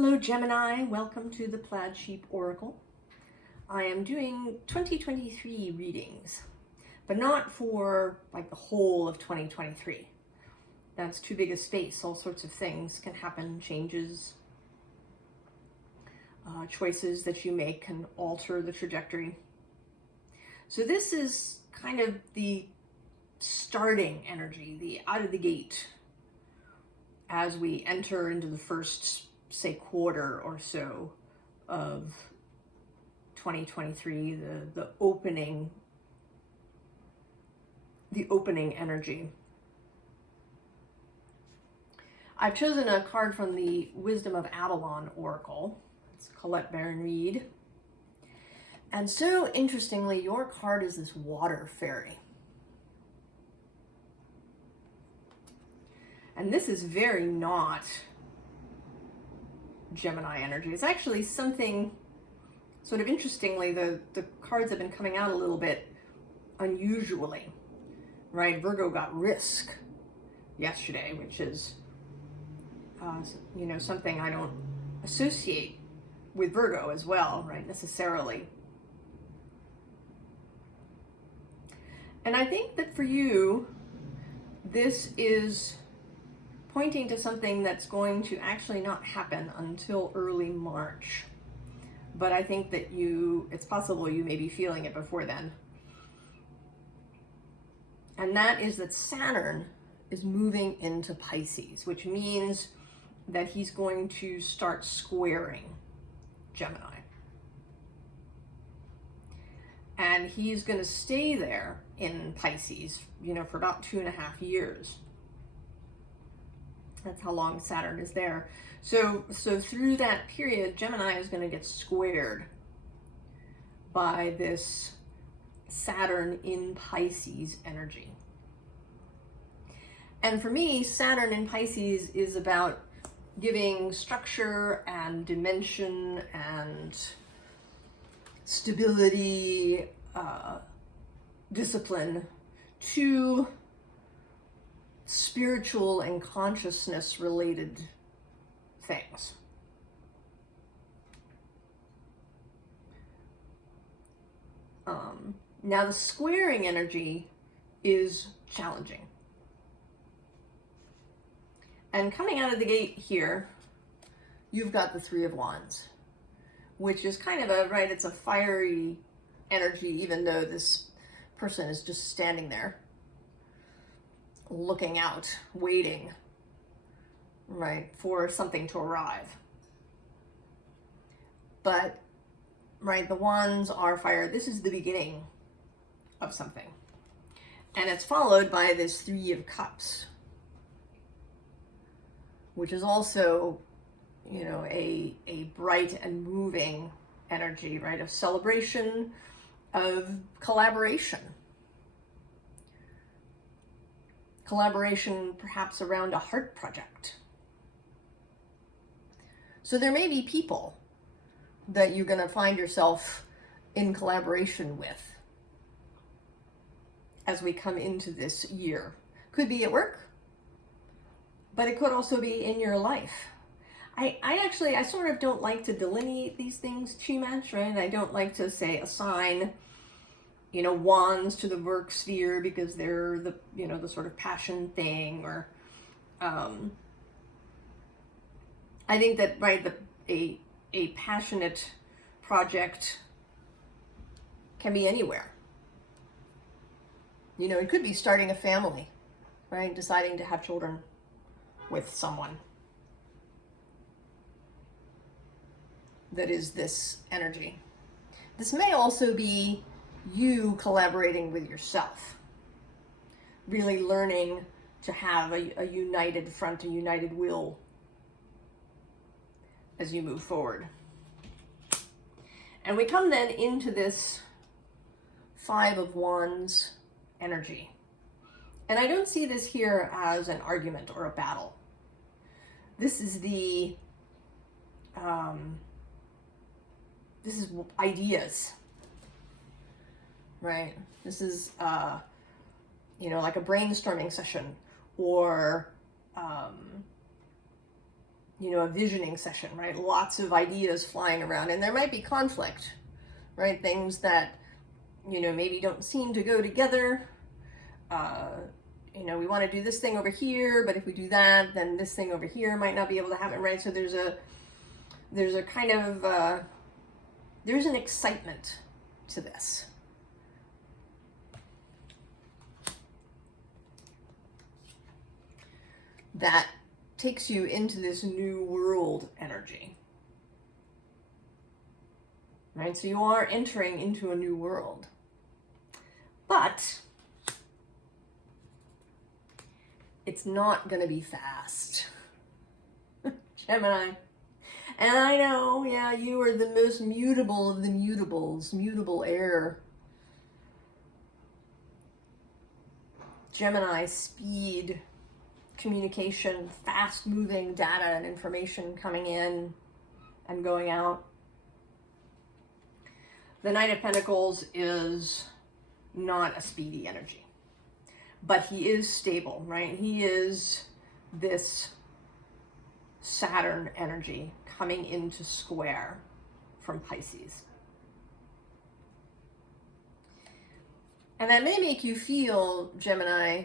Hello Gemini, welcome to the Plaid Sheep Oracle. I am doing 2023 readings, but not for like the whole of 2023. That's too big a space. All sorts of things can happen, changes, choices that you make can alter the trajectory. So this is kind of the starting energy, the out of the gate, as we enter into the first, say, quarter or so of 2023, the opening energy. I've chosen a card from the Wisdom of Avalon Oracle. It's Colette Baron Reed. And so interestingly, your card is this water fairy. And this is very not Gemini energy. It's actually something sort of interestingly, the cards have been coming out a little bit unusually, right? Virgo got risk yesterday, which is, something I don't associate with Virgo as well, right? Necessarily. And I think that for you, this is pointing to something that's going to actually not happen until early March. But I think that it's possible you may be feeling it before then. And that is that Saturn is moving into Pisces, which means that he's going to start squaring Gemini. And he's going to stay there in Pisces, for about 2.5 years. That's how long Saturn is there. So through that period, Gemini is going to get squared by this Saturn in Pisces energy. And for me, Saturn in Pisces is about giving structure and dimension and stability, discipline to spiritual and consciousness related things. Now the squaring energy is challenging. And coming out of the gate here, you've got the Three of Wands, which is kind of it's a fiery energy, even though this person is just standing there, looking out, waiting, right, for something to arrive. But, right, the wands are fire. This is the beginning of something. And it's followed by this Three of Cups, which is also, a bright and moving energy, right, of celebration, of collaboration. Collaboration perhaps around a heart project. So there may be people that you're going to find yourself in collaboration with as we come into this year. Could be at work, but it could also be in your life. I sort of don't like to delineate these things too much, right? I don't like to say assign wands to the work sphere because they're the sort of passion thing, or I think that, right, a passionate project can be anywhere. It could be starting a family, right? Deciding to have children with someone that is this energy. This may also be you collaborating with yourself, really learning to have a united front, a united will as you move forward. And we come then into this Five of Wands energy. And I don't see this here as an argument or a battle. This is this is ideas. Right? This is, like a brainstorming session, or you know, a visioning session, right? Lots of ideas flying around, and there might be conflict, right? Things that, you know, maybe don't seem to go together. You know, we want to do this thing over here, but if we do that, then this thing over here might not be able to happen, right? So there's a kind of, there's an excitement to this. That takes you into this new world energy. Right? So you are entering into a new world. But it's not going to be fast. Gemini. And I know, yeah, you are the most mutable of the mutables, mutable air. Gemini, speed, communication, fast-moving data and information coming in and going out. The Knight of Pentacles is not a speedy energy, but he is stable, right? He is this Saturn energy coming into square from Pisces. And that may make you feel, Gemini,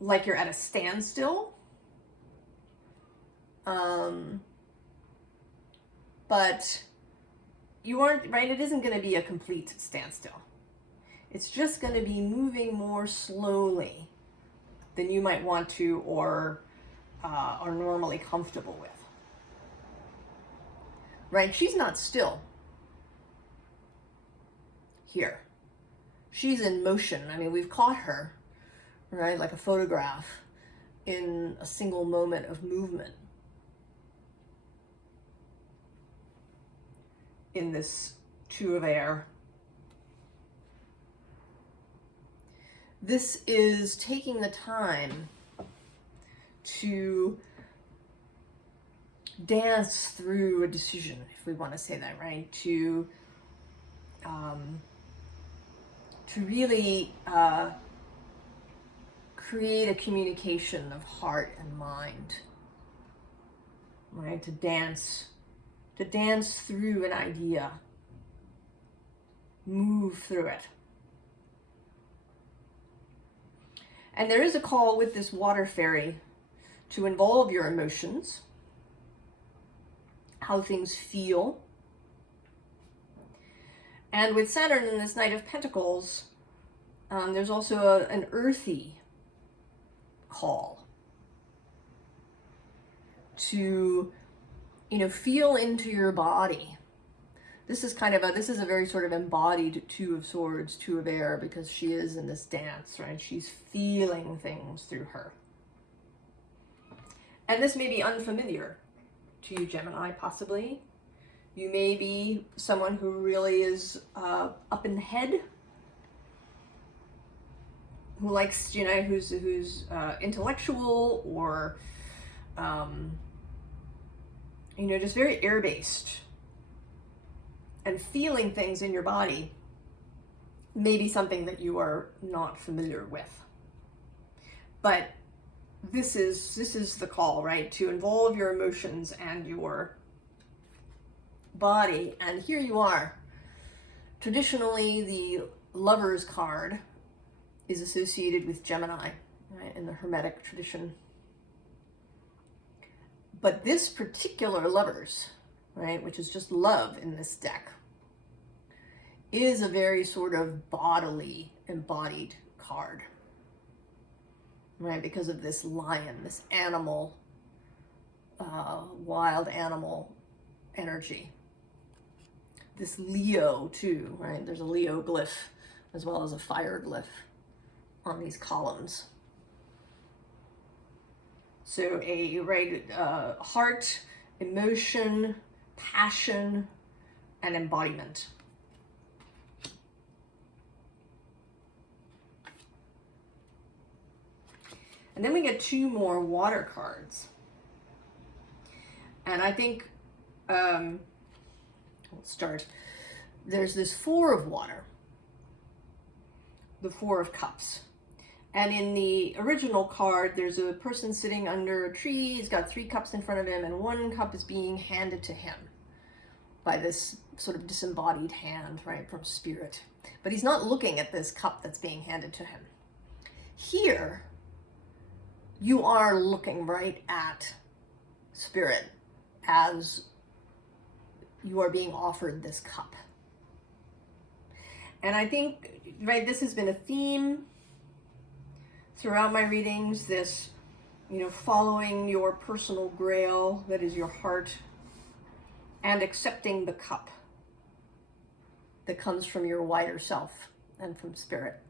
like you're at a standstill. But you aren't, right? It isn't going to be a complete standstill. It's just going to be moving more slowly than you might want to or are normally comfortable with. Right? She's not still here. She's in motion. I mean, we've caught her, right? Like a photograph in a single moment of movement. In this Two of Air. This is taking the time to dance through a decision, if we want to say that, right? To really create a communication of heart and mind, right? To dance through an idea, move through it. And there is a call with this water fairy to involve your emotions, how things feel. And with Saturn and this Knight of Pentacles, there's also an earthy call to, you know, feel into your body. This is a very sort of embodied Two of Swords, Two of Air, because she is in this dance, right? She's feeling things through her. And this may be unfamiliar to you, Gemini, possibly. You may be someone who really is up in the head, who likes, you know, who's intellectual or, you know, just very air-based. And feeling things in your body may be something that you are not familiar with. But this is the call, right? To involve your emotions and your body. And here you are. Traditionally, the Lover's card is associated with Gemini, right, in the Hermetic tradition. But this particular Lovers, right, which is just love in this deck, is a very sort of bodily, embodied card, right? Because of this lion, this animal, wild animal energy. This Leo too, right? There's a Leo glyph as well as a fire glyph on these columns. So heart, emotion, passion, and embodiment. And then we get two more water cards. And I think, we'll start. There's this Four of Water, the Four of Cups. And in the original card, there's a person sitting under a tree. He's got 3 cups in front of him, and 1 cup is being handed to him by this sort of disembodied hand, right, from spirit. But he's not looking at this cup that's being handed to him. Here, you are looking right at spirit as you are being offered this cup. And I think, right, this has been a theme throughout my readings, this, you know, following your personal grail, that is your heart, and accepting the cup that comes from your wider self and from spirit.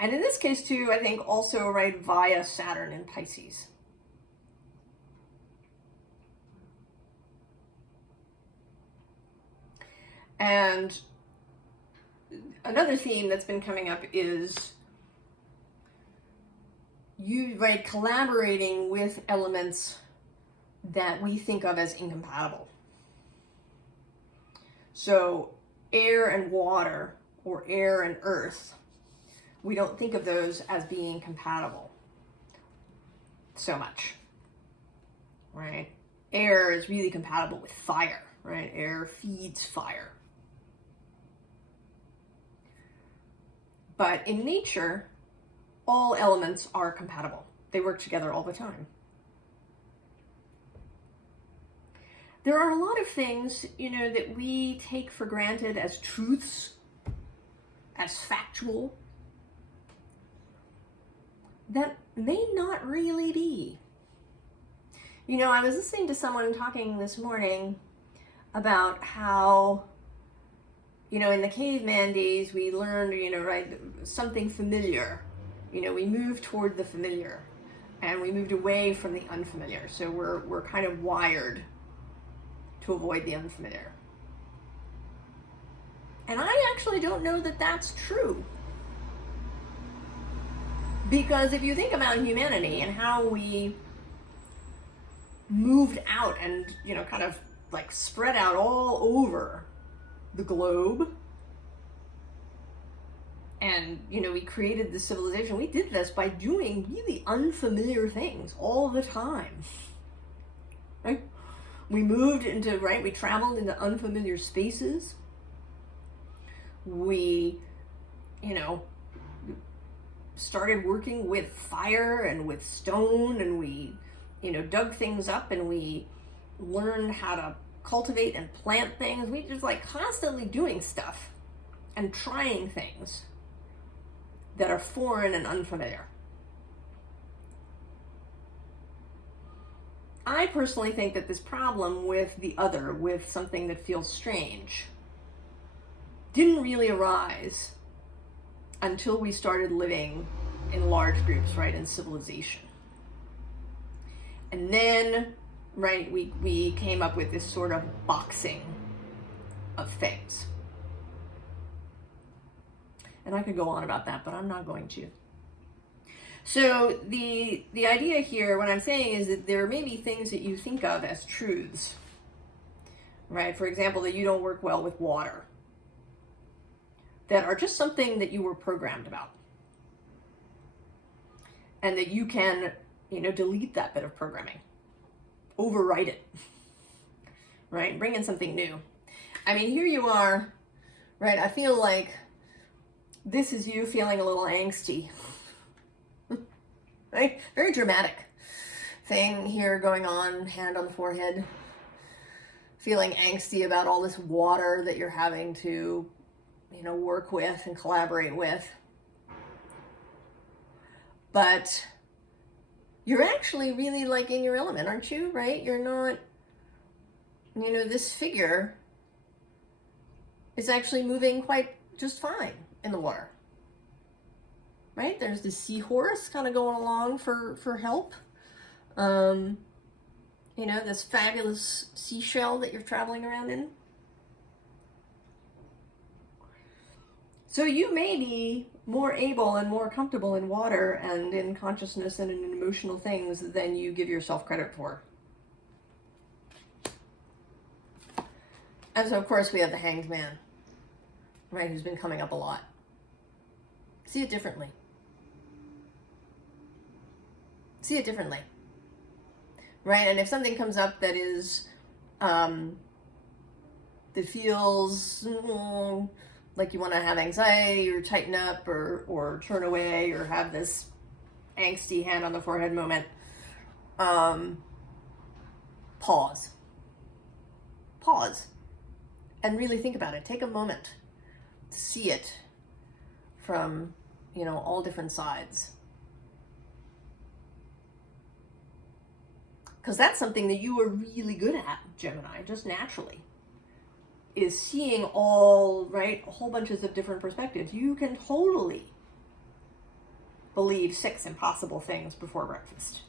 And in this case too, I think also, right, via Saturn in Pisces. And another theme that's been coming up is you, right, collaborating with elements that we think of as incompatible. So air and water, or air and earth, we don't think of those as being compatible so much, right? Air is really compatible with fire, right? Air feeds fire. But in nature, all elements are compatible. They work together all the time. There are a lot of things, you know, that we take for granted as truths, as factual, that may not really be. You know, I was listening to someone talking this morning about how, you know, in the caveman days, we learned, you know, right, something familiar. You know, we moved toward the familiar and we moved away from the unfamiliar. So we're kind of wired to avoid the unfamiliar. And I actually don't know that that's true. Because if you think about humanity and how we moved out and, you know, kind of like spread out all over the globe, and, you know, we created the civilization. We did this by doing really unfamiliar things all the time, right? We moved into, right, we traveled into unfamiliar spaces. We, you know, started working with fire and with stone, and we, you know, dug things up, and we learned how to cultivate and plant things. We just like constantly doing stuff and trying things that are foreign and unfamiliar. I personally think that this problem with the other, with something that feels strange, didn't really arise until we started living in large groups, right, in civilization. And then, right, we came up with this sort of boxing of things. And I could go on about that, but I'm not going to. So the idea here, what I'm saying, is that there may be things that you think of as truths, right? For example, that you don't work well with water, that are just something that you were programmed about. And that you can, you know, delete that bit of programming, overwrite it, right? Bring in something new. I mean, here you are, right? I feel like this is you feeling a little angsty, right? Very dramatic thing here going on, hand on the forehead, feeling angsty about all this water that you're having to, you know, work with and collaborate with. But you're actually really like in your element, aren't you? Right? You're not, you know, this figure is actually moving quite just fine in the water. Right? There's the seahorse kind of going along for help. You know, this fabulous seashell that you're traveling around in. So you may be more able and more comfortable in water and in consciousness and in emotional things than you give yourself credit for. And so, of course, we have the Hanged Man, right, who's been coming up a lot. See it differently. See it differently, right? And if something comes up that is, that feels like you want to have anxiety or tighten up or turn away or have this angsty hand on the forehead moment, pause and really think about it. Take a moment to see it from, you know, all different sides. Because that's something that you are really good at, Gemini, just naturally, is seeing all, right, whole bunches of different perspectives. You can totally believe 6 impossible things before breakfast.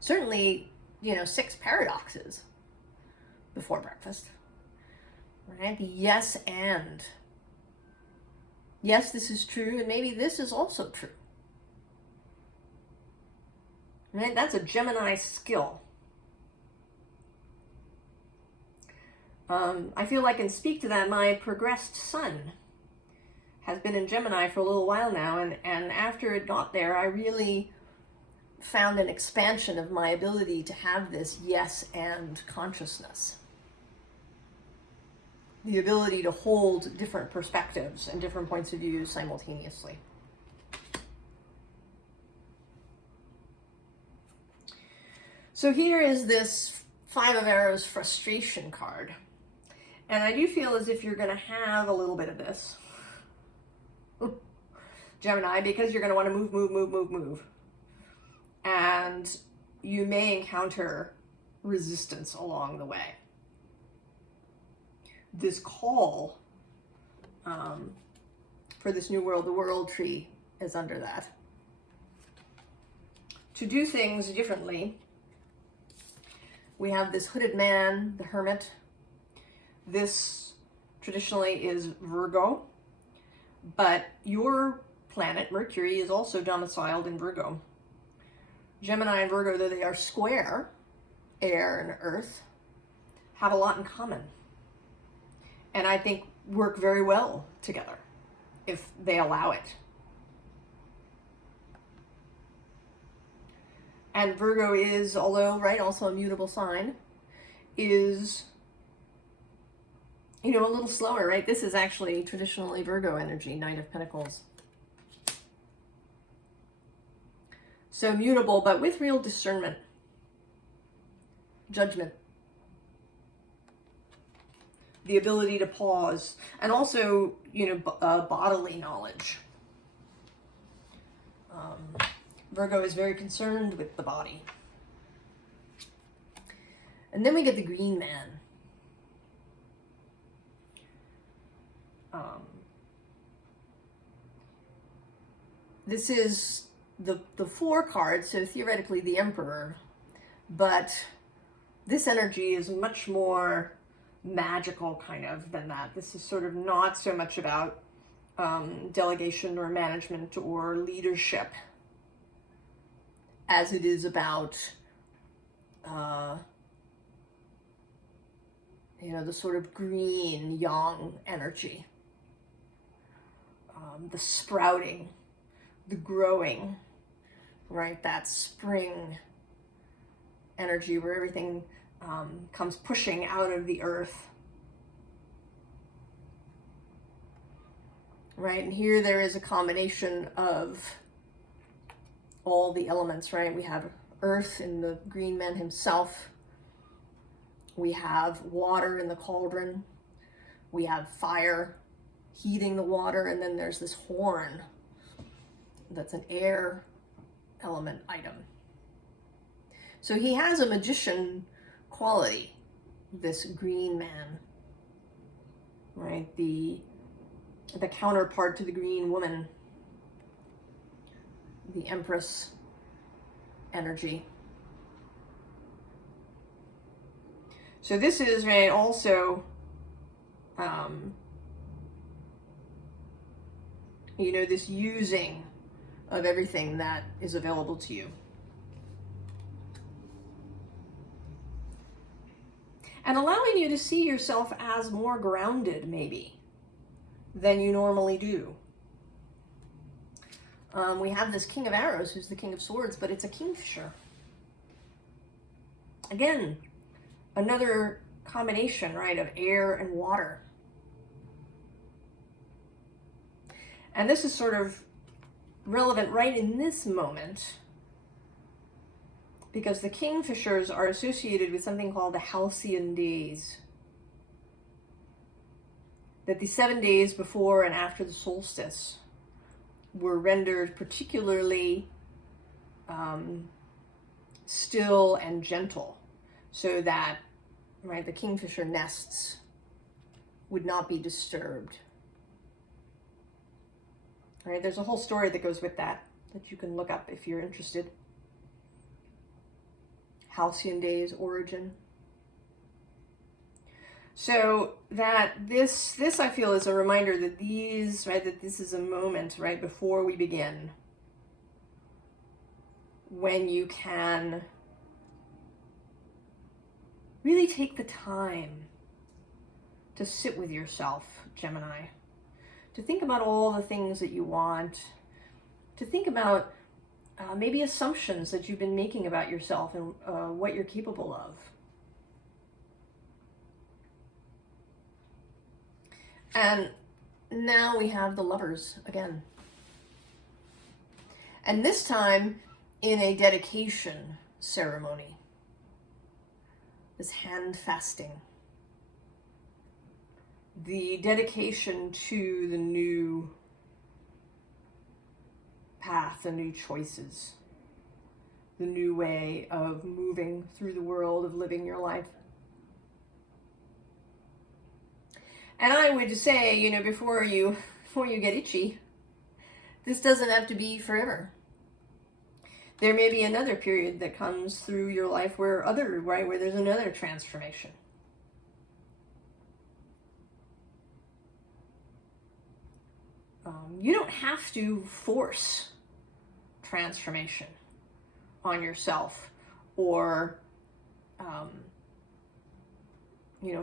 Certainly, you know, 6 paradoxes before breakfast, right? The yes and. Yes, this is true, and maybe this is also true. Right? That's a Gemini skill. I feel I can speak to that. My progressed sun has been in Gemini for a little while now, and after it got there, I really found an expansion of my ability to have this yes and consciousness. The ability to hold different perspectives and different points of view simultaneously. So here is this 5 of Arrows frustration card. And I do feel as if you're going to have a little bit of this, Gemini, because you're going to want to move. And you may encounter resistance along the way. This call for this new world, the world tree, is under that. To do things differently, we have this hooded man, the hermit. This traditionally is Virgo, but your planet, Mercury, is also domiciled in Virgo. Gemini and Virgo, though they are square, air and earth, have a lot in common. And I think work very well together if they allow it. And Virgo is, although, right, also a mutable sign, is, you know, a little slower, right? This is actually traditionally Virgo energy, Knight of Pentacles. So mutable, but with real discernment, judgment, the ability to pause, and also, you know, bodily knowledge. Virgo is very concerned with the body. And then we get the green man. This is the 4 cards, so theoretically the Emperor, but this energy is much more magical kind of than that. This is sort of not so much about delegation or management or leadership as it is about you know, the sort of green yang energy, the sprouting, the growing, right? That spring energy where everything comes pushing out of the earth. Right, and here there is a combination of all the elements, right? We have earth in the green man himself. We have water in the cauldron. We have fire heating the water, and then there's this horn that's an air element item. So he has a magician quality, this green man, right? The counterpart to the green woman, the Empress energy. So this is, right, also, you know, this using of everything that is available to you. And allowing you to see yourself as more grounded, maybe, than you normally do. We have this King of Arrows, who's the King of Swords, but it's a kingfisher. Again, another combination, right, of air and water. And this is sort of relevant right in this moment because the kingfishers are associated with something called the halcyon days. That the 7 days before and after the solstice were rendered particularly still and gentle, so that, right, the kingfisher nests would not be disturbed. Right, there's a whole story that goes with that you can look up if you're interested. Halcyon days origin. So that this I feel is a reminder that these, right, that this is a moment, right, before we begin, when you can really take the time to sit with yourself, Gemini, to think about all the things that you want, to think about maybe assumptions that you've been making about yourself and what you're capable of. And now we have the Lovers again. And this time in a dedication ceremony. This hand fasting. The dedication to the new path, the new choices, the new way of moving through the world, of living your life. And I would say, you know, before you get itchy, this doesn't have to be forever. There may be another period that comes through your life where there's another transformation. You don't have to force transformation on yourself or,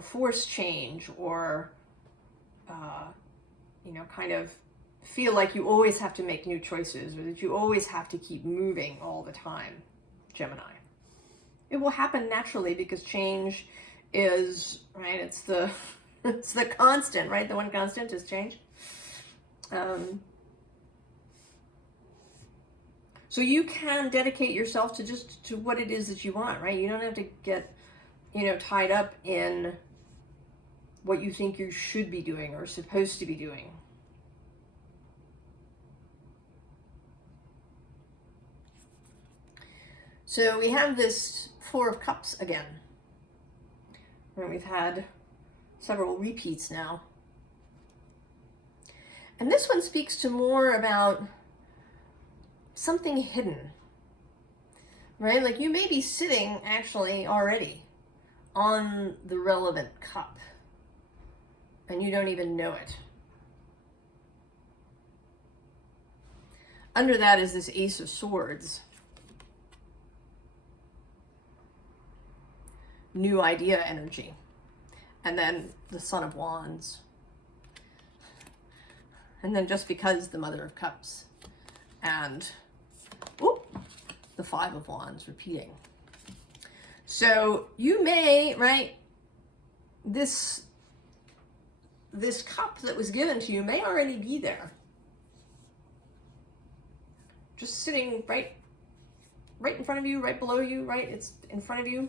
force change or, kind of feel like you always have to make new choices or that you always have to keep moving all the time, Gemini. It will happen naturally because change is, right, it's the constant, right? The one constant is change. So you can dedicate yourself to what it is that you want, right? You don't have to get, tied up in what you think you should be doing or supposed to be doing. So we have this Four of Cups again. And we've had several repeats now. And this one speaks to more about something hidden, right? Like you may be sitting actually already on the relevant cup and you don't even know it. Under that is this Ace of Swords. New idea energy. And then the Son of Wands. And then just because the Mother of Cups. And the Five of Wands repeating. So you may, right, this cup that was given to you may already be there. Just sitting right in front of you, right below you, right? It's in front of you.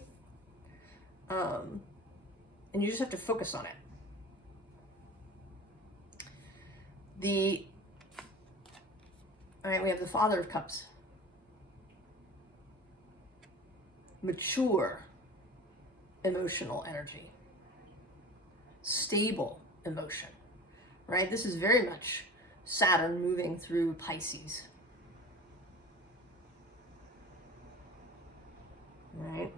And you just have to focus on it. All right, we have the Father of Cups. Mature emotional energy. Stable emotion, right? This is very much Saturn moving through Pisces. Right?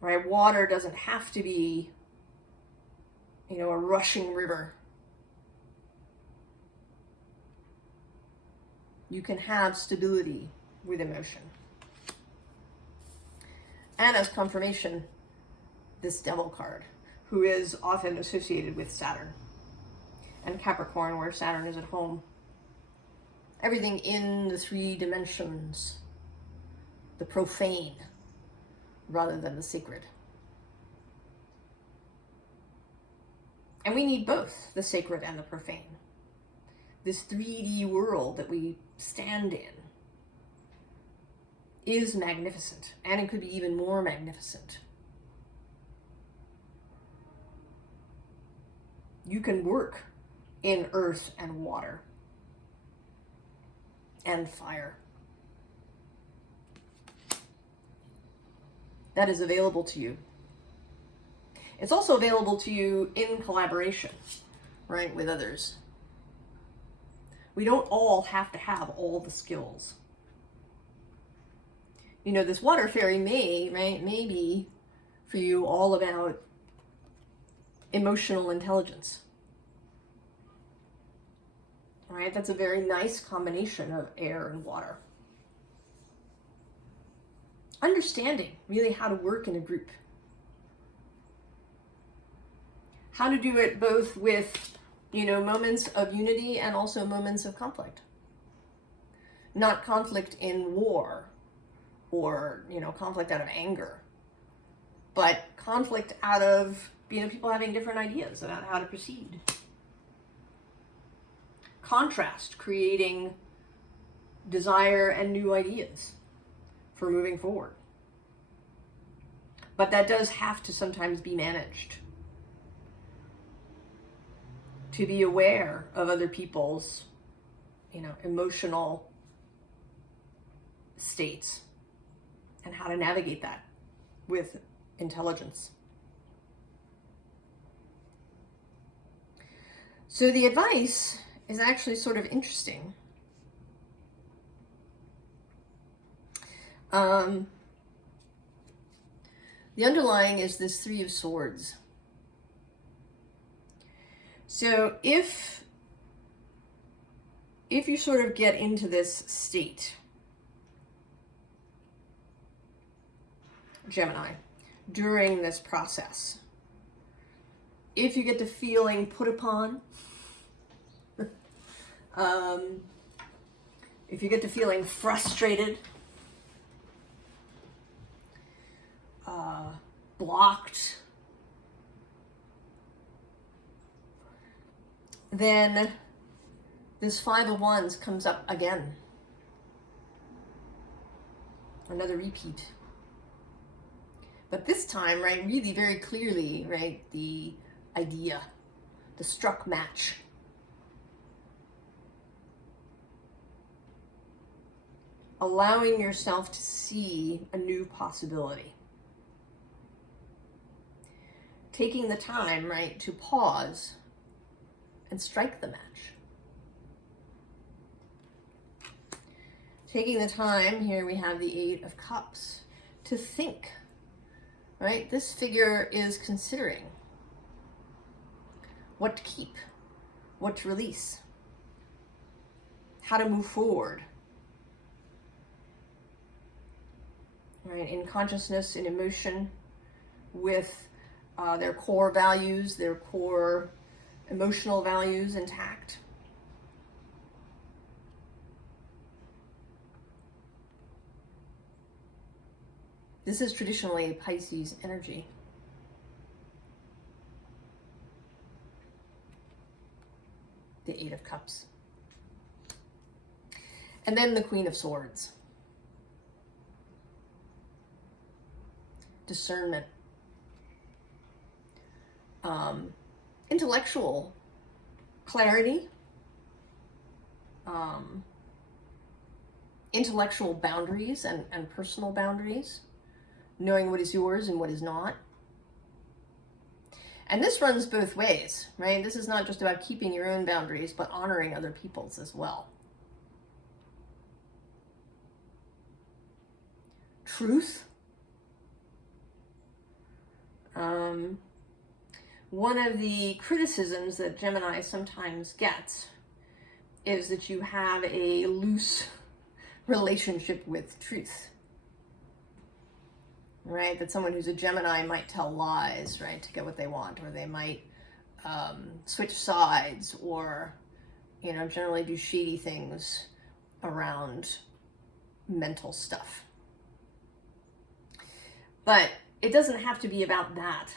Right? Water doesn't have to be, a rushing river. You can have stability with emotion. And as confirmation, this Devil card, who is often associated with Saturn. and Capricorn, where Saturn is at home. Everything in the 3 dimensions, the profane rather than the sacred. And we need both the sacred and the profane. This 3D world that we stand in is magnificent, and it could be even more magnificent. You can work in earth and water and fire. That is available to you. It's also available to you in collaboration, right, with others. We don't all have to have all the skills. You know, this water fairy may be for you all about emotional intelligence. All right, that's a very nice combination of air and water. Understanding really how to work in a group. How to do it both with, you know, moments of unity and also moments of conflict. Not conflict in war or, you know, conflict out of anger, but conflict out of, you know, people having different ideas about how to proceed. Contrast, creating desire and new ideas for moving forward. But that does have to sometimes be managed. To be aware of other people's, you know, emotional states and how to navigate that with intelligence. So the advice is actually sort of interesting. The underlying is this 3 of Swords. So if you sort of get into this state, Gemini, during this process, if you get to feeling put upon, if you get to feeling frustrated, blocked, then this 5 of Wands comes up again. Another repeat. But this time, right, really very clearly, right, the idea, the struck match. Allowing yourself to see a new possibility. Taking the time, right, to pause and strike the match. Taking the time, here we have the 8 of Cups, to think, right? This figure is considering what to keep, what to release, how to move forward, right? In consciousness, in emotion, with their core values, their core emotional values intact. This is traditionally Pisces energy. The 8 of Cups. And then the Queen of Swords. Discernment. Intellectual clarity, intellectual boundaries and personal boundaries, knowing what is yours and what is not. And this runs both ways, right? This is not just about keeping your own boundaries, but honoring other people's as well. Truth. One of the criticisms that Gemini sometimes gets is that you have a loose relationship with truth, right? That someone who's a Gemini might tell lies, right, to get what they want, or they might switch sides or, you know, generally do shady things around mental stuff. But it doesn't have to be about that,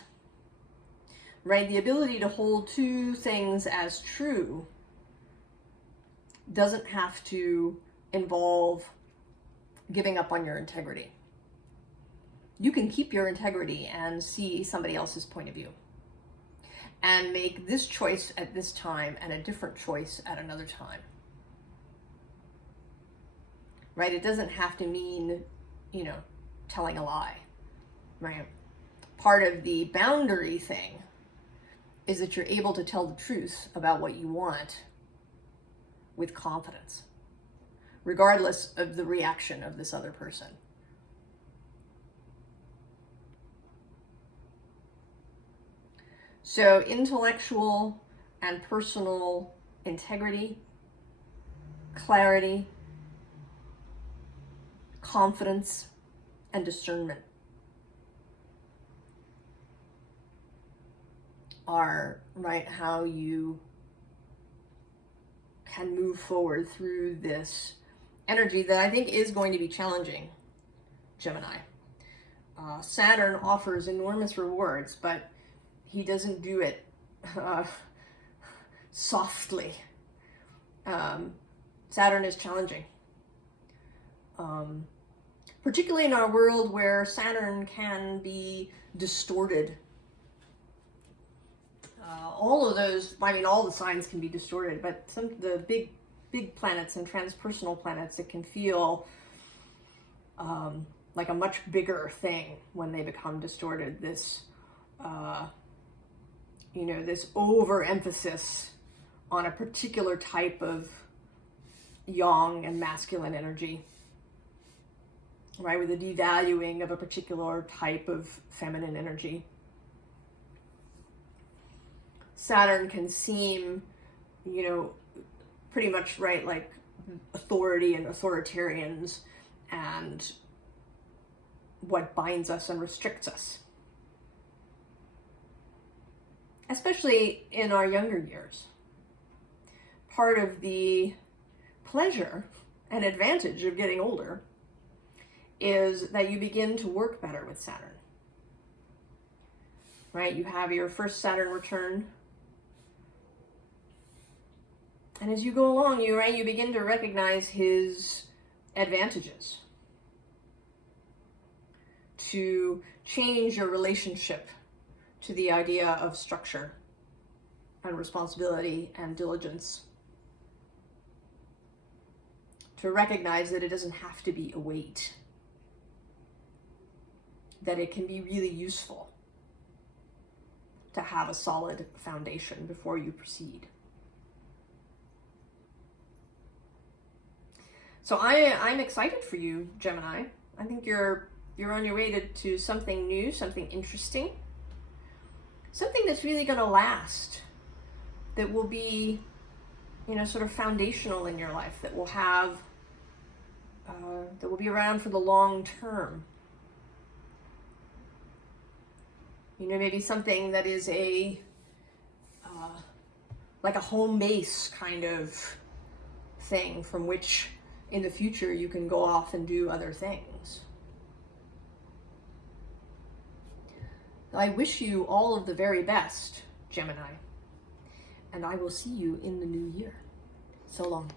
right? The ability to hold two things as true doesn't have to involve giving up on your integrity. You can keep your integrity and see somebody else's point of view and make this choice at this time and a different choice at another time, right? It doesn't have to mean, you know, telling a lie, right? Part of the boundary thing is that you're able to tell the truth about what you want with confidence, regardless of the reaction of this other person. So intellectual and personal integrity, clarity, confidence, and discernment are, right, how you can move forward through this energy that I think is going to be challenging, Gemini. Saturn offers enormous rewards, but he doesn't do it softly. Saturn is challenging. Particularly in our world where Saturn can be distorted. All of those, I mean, all the signs can be distorted, but some of the big planets and transpersonal planets, it can feel like a much bigger thing when they become distorted. This, you know, this overemphasis on a particular type of yang and masculine energy, right, with a devaluing of a particular type of feminine energy. Saturn can seem, you know, pretty much, right, like authority and authoritarians and what binds us and restricts us, especially in our younger years. Part of the pleasure and advantage of getting older is that you begin to work better with Saturn, right? You have your first Saturn return, and as you go along, you begin to recognize his advantages to change your relationship to the idea of structure and responsibility and diligence, to recognize that it doesn't have to be a weight, that it can be really useful to have a solid foundation before you proceed. So I'm excited for you, Gemini. I think you're on your way to something new, something interesting, something that's really going to last, that will be, you know, sort of foundational in your life, that will have, that will be around for the long term. You know, maybe something that is a, like a home base kind of thing from which in the future you can go off and do other things. I wish you all of the very best, Gemini, and I will see you in the new year. So long.